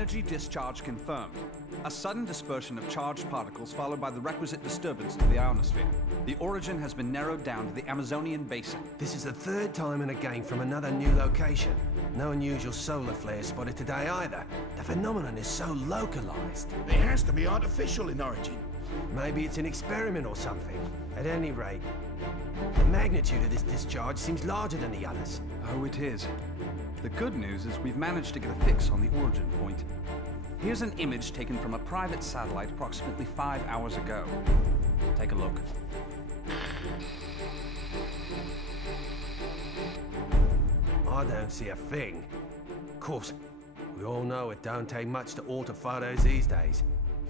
Energy discharge confirmed. A sudden dispersion of charged particles followed by the requisite disturbance to the ionosphere. The origin has been narrowed down to the Amazonian basin. This is the third time in a game from another new location. No unusual solar flares spotted today either. The phenomenon is so localized. It has to be artificial in origin. Maybe it's an experiment or something. At any rate, the magnitude of this discharge seems larger than the others. Oh, it is. The good news is we've managed to get a fix on the origin point. Here's an image taken from a private satellite approximately 5 hours ago. Take a look. I don't see a thing. Of course, we all know it don't take much to alter photos these days.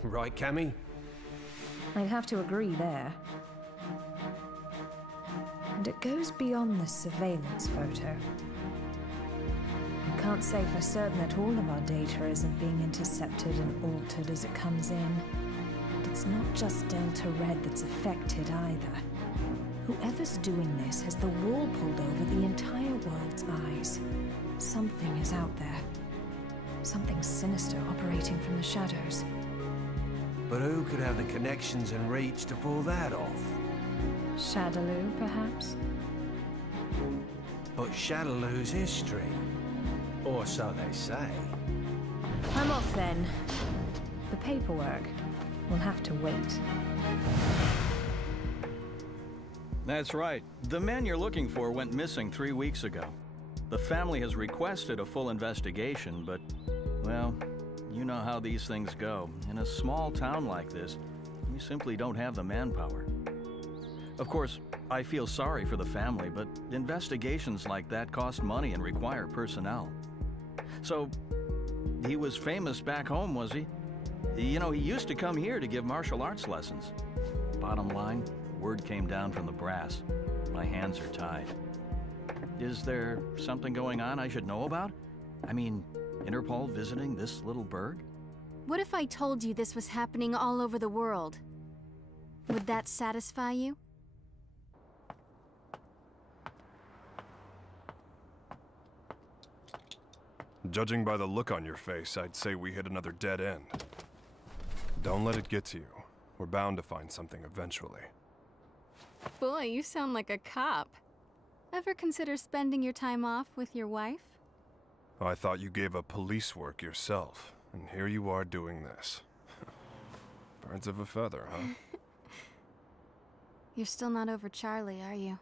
Right, Cammy? I'd have to agree there. And it goes beyond the surveillance photo. We can't say for certain that all of our data isn't being intercepted and altered as it comes in. But it's not just Delta Red that's affected either. Whoever's doing this has the wool pulled over the entire world's eyes. Something is out there. Something sinister operating from the shadows. But who could have the connections and reach to pull that off? Shadaloo, perhaps? But Shadaloo's history. Or so they say. I'm off then. The paperwork will have to wait. That's right. The man you're looking for went missing 3 weeks ago. The family has requested a full investigation, but, well, you know how these things go. In a small town like this, you simply don't have the manpower. Of course, I feel sorry for the family, but investigations like that cost money and require personnel. So, he was famous back home, was he? You know, he used to come here to give martial arts lessons. Bottom line, word came down from the brass. My hands are tied. Is there something going on I should know about? I mean, Interpol visiting this little burg? What if I told you this was happening all over the world? Would that satisfy you? Judging by the look on your face, I'd say we hit another dead end. Don't let it get to you. We're bound to find something eventually. Boy, you sound like a cop. Ever consider spending your time off with your wife? I thought you gave up police work yourself, and here you are doing this. Birds of a feather, huh? You're still not over Charlie, are you?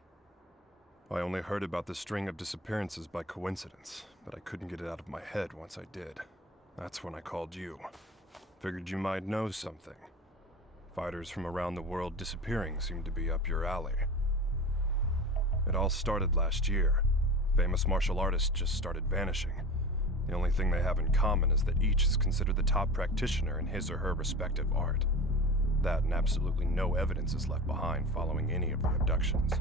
I only heard about the string of disappearances by coincidence, but I couldn't get it out of my head once I did. That's when I called you. Figured you might know something. Fighters from around the world disappearing seemed to be up your alley. It all started last year. Famous martial artists just started vanishing. The only thing they have in common is that each is considered the top practitioner in his or her respective art. That and absolutely no evidence is left behind following any of the abductions.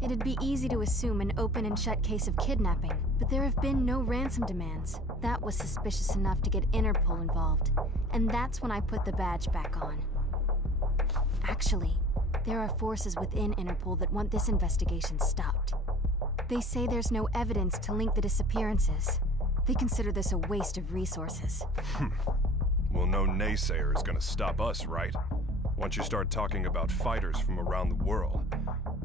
It'd be easy to assume an open and shut case of kidnapping, but there have been no ransom demands. That was suspicious enough to get Interpol involved, and that's when I put the badge back on. Actually, there are forces within Interpol that want this investigation stopped. They say there's no evidence to link the disappearances. They consider this a waste of resources. Well, no naysayer is gonna stop us, right? Once you start talking about fighters from around the world,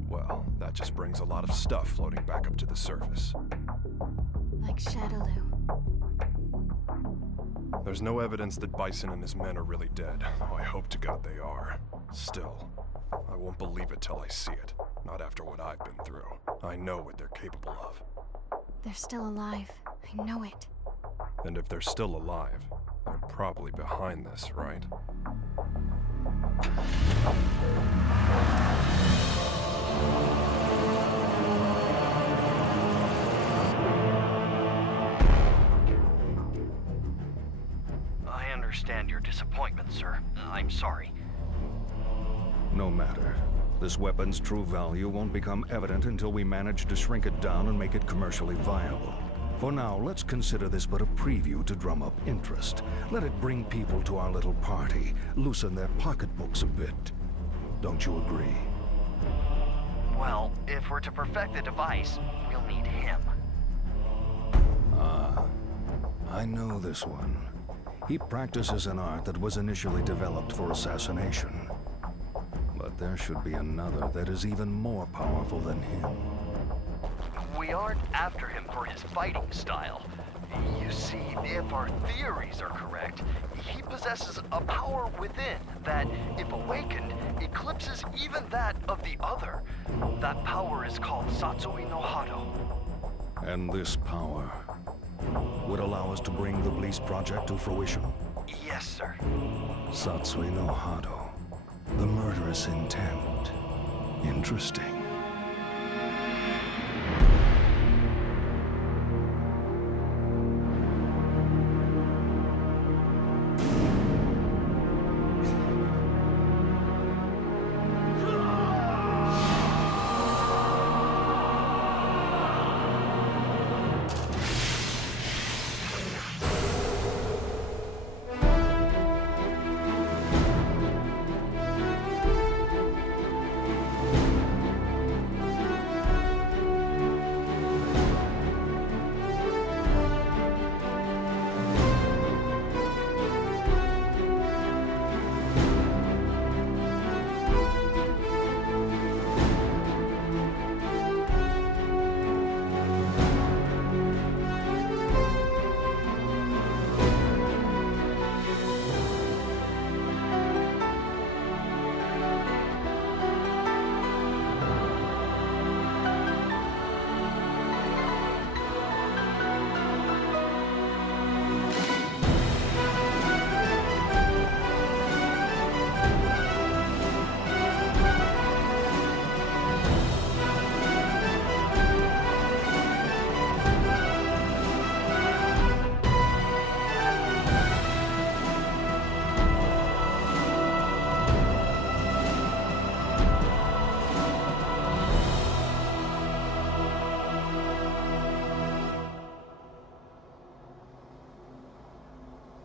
well, that just brings a lot of stuff floating back up to the surface. Like Shadaloo. There's no evidence that Bison and his men are really dead. Oh, I hope to God they are. Still, I won't believe it till I see it. Not after what I've been through. I know what they're capable of. They're still alive. I know it. And if they're still alive, they're probably behind this, right? I understand your disappointment, sir. I'm sorry. No matter. This weapon's true value won't become evident until we manage to shrink it down and make it commercially viable. For now, let's consider this but a preview to drum up interest. Let it bring people to our little party, loosen their pocketbooks a bit. Don't you agree? Well, if we're to perfect the device, we'll need him. I know this one. He practices an art that was initially developed for assassination. But there should be another that is even more powerful than him. We aren't after him for his fighting style. You see, if our theories are correct, he possesses a power within that, if awakened, eclipses even that of the other. That power is called Satsui no Hado. And this power would allow us to bring the Bliss project to fruition? Yes, sir. Satsui no Hado. The murderous intent. Interesting.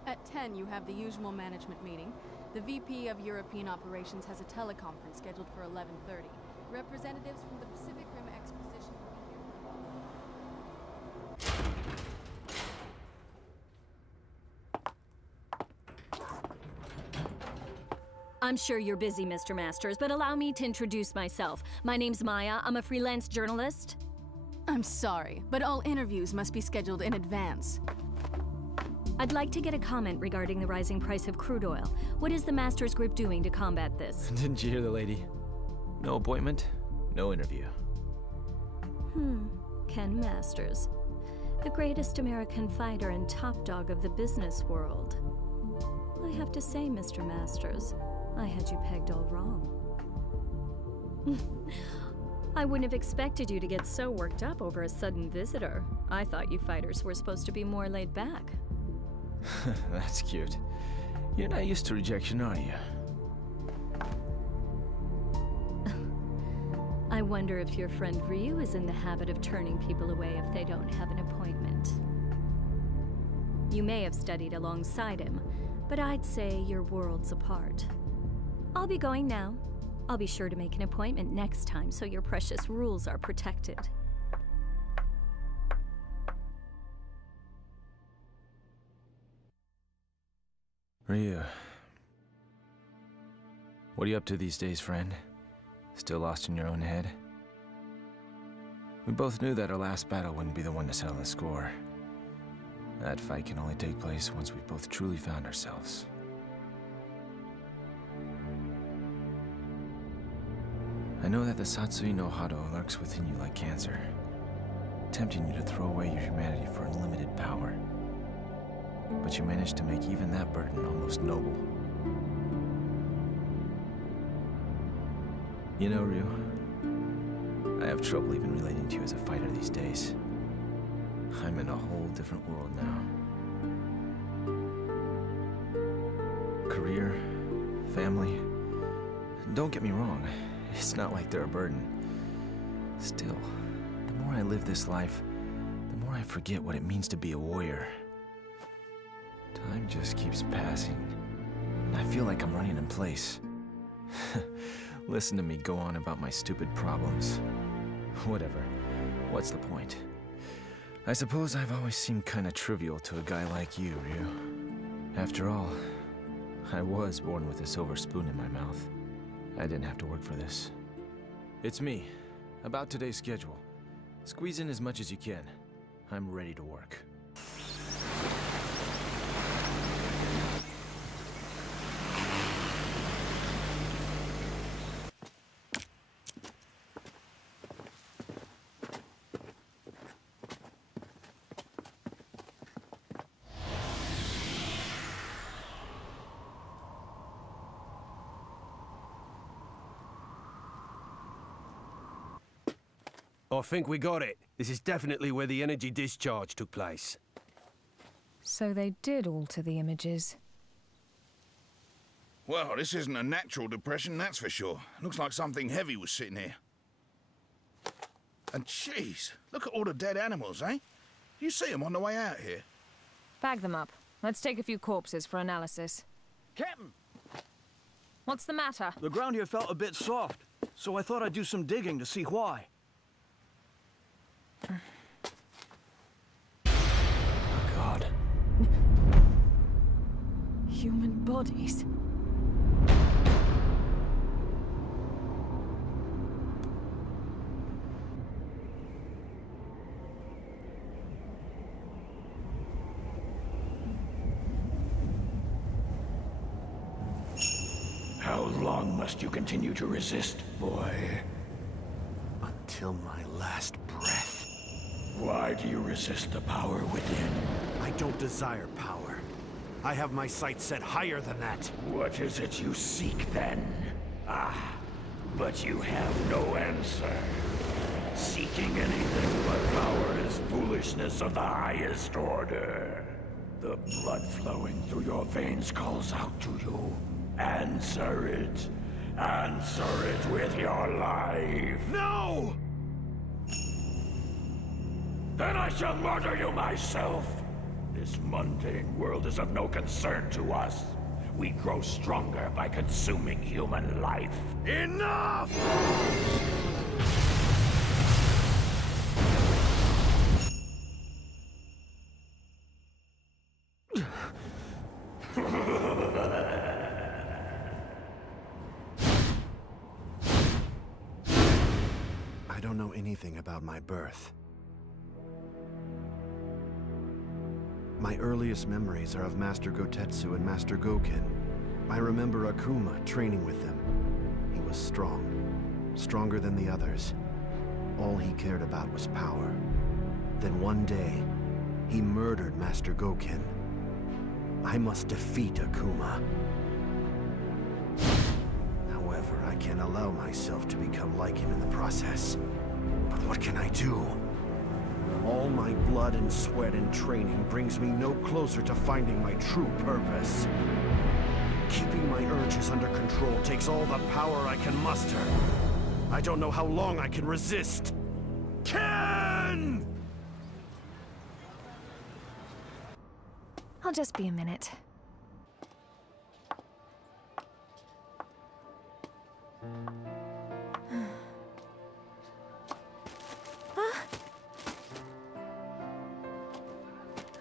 At 10, you have the usual management meeting. The VP of European Operations has a teleconference scheduled for 11:30. Representatives from the Pacific Rim Exposition will be here. I'm sure you're busy, Mr. Masters, but allow me to introduce myself. My name's Maya. I'm a freelance journalist. I'm sorry, but all interviews must be scheduled in advance. I'd like to get a comment regarding the rising price of crude oil. What is the Masters Group doing to combat this? Didn't you hear the lady? No appointment, no interview. Ken Masters. The greatest American fighter and top dog of the business world. I have to say, Mr. Masters, I had you pegged all wrong. I wouldn't have expected you to get so worked up over a sudden visitor. I thought you fighters were supposed to be more laid back. That's cute. You're not used to rejection, are you? I wonder if your friend Ryu is in the habit of turning people away if they don't have an appointment. You may have studied alongside him, but I'd say you're worlds apart. I'll be going now. I'll be sure to make an appointment next time so your precious rules are protected. Ryu. What are you up to these days, friend? Still lost in your own head? We both knew that our last battle wouldn't be the one to settle the score. That fight can only take place once we've both truly found ourselves. I know that the Satsui no Hado lurks within you like cancer, tempting you to throw away your humanity for unlimited power. But you managed to make even that burden almost noble. You know, Ryu, I have trouble even relating to you as a fighter these days. I'm in a whole different world now. Career, family. Don't get me wrong, it's not like they're a burden. Still, the more I live this life, the more I forget what it means to be a warrior. Time just keeps passing, and I feel like I'm running in place. Listen to me go on about my stupid problems. Whatever. What's the point? I suppose I've always seemed kinda trivial to a guy like you, Ryu. After all, I was born with a silver spoon in my mouth. I didn't have to work for this. It's me. About today's schedule. Squeeze in as much as you can. I'm ready to work. I think we got it. This is definitely where the energy discharge took place. So they did alter the images. Well, this isn't a natural depression, that's for sure. Looks like something heavy was sitting here. And jeez, look at all the dead animals, eh? You see them on the way out here. Bag them up. Let's take a few corpses for analysis. Captain! What's the matter? The ground here felt a bit soft, so I thought I'd do some digging to see why. Oh, God. Human bodies. How long must you continue to resist, boy? Until my last breath. Why do you resist the power within? I don't desire power. I have my sights set higher than that. What is it you seek, then? Ah, but you have no answer. Seeking anything but power is foolishness of the highest order. The blood flowing through your veins calls out to you. Answer it. Answer it with your life. No! Then I shall murder you myself. This mundane world is of no concern to us. We grow stronger by consuming human life. Enough! I don't know anything about my birth. My earliest memories are of Master Gotetsu and Master Goken. I remember Akuma training with them. He was strong. Stronger than the others. All he cared about was power. Then one day, he murdered Master Goken. I must defeat Akuma. However, I can't allow myself to become like him in the process. But what can I do? All my blood and sweat and training brings me no closer to finding my true purpose. Keeping my urges under control takes all the power I can muster. I don't know how long I can resist. Ken! I'll just be a minute.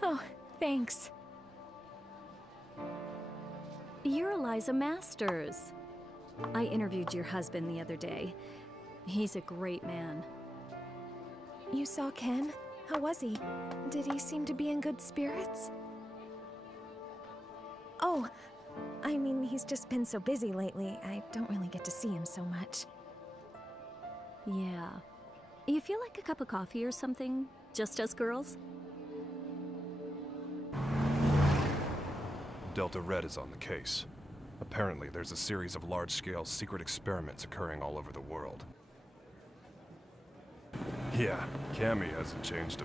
Oh, thanks. You're Eliza Masters. I interviewed your husband the other day. He's a great man. You saw Ken? How was he? Did he seem to be in good spirits? Oh, I mean, he's just been so busy lately. I don't really get to see him so much. Yeah. You feel like a cup of coffee or something? Just us girls? Delta Red is on the case. Apparently, there's a series of large-scale secret experiments occurring all over the world. Yeah, Cammy hasn't changed a